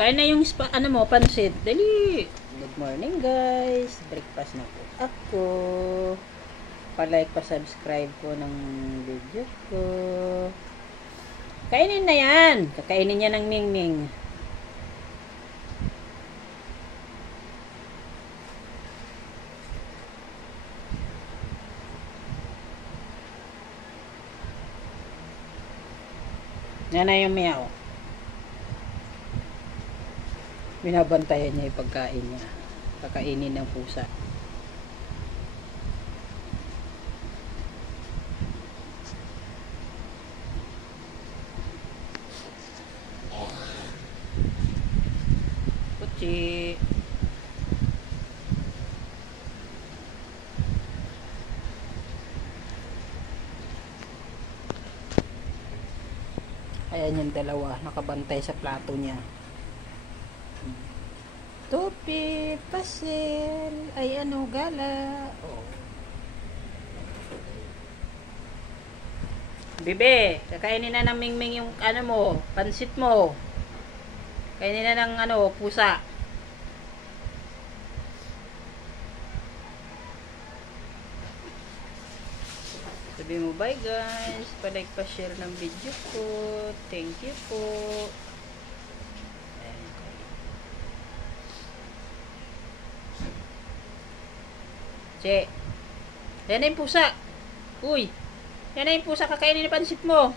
Kain na yung ano mo, pansit. Dali. Good morning guys. Breakfast na po ako. Pa-like, pa-subscribe po ng video ko. Kainin na yan. Kakainin niya ng Mingming. Yan na yung meow. Binabantayan niya yung pagkain niya. Kakainin ng pusa. Kuchi. Ayan yung dalawa. Nakabantay sa plato niya. Tupi, pasil, ay ano, gala. Oh. Bebe, kakainin na ng Mingming yung ano mo, pansit mo. Kainin na ng ano, pusa. Sabi mo, bye guys. Pa-like, pa-share ng video ko. Thank you po. Che. Yan na yung pusa. Uy. Yan na yung pusa. Kakainin na pansit mo.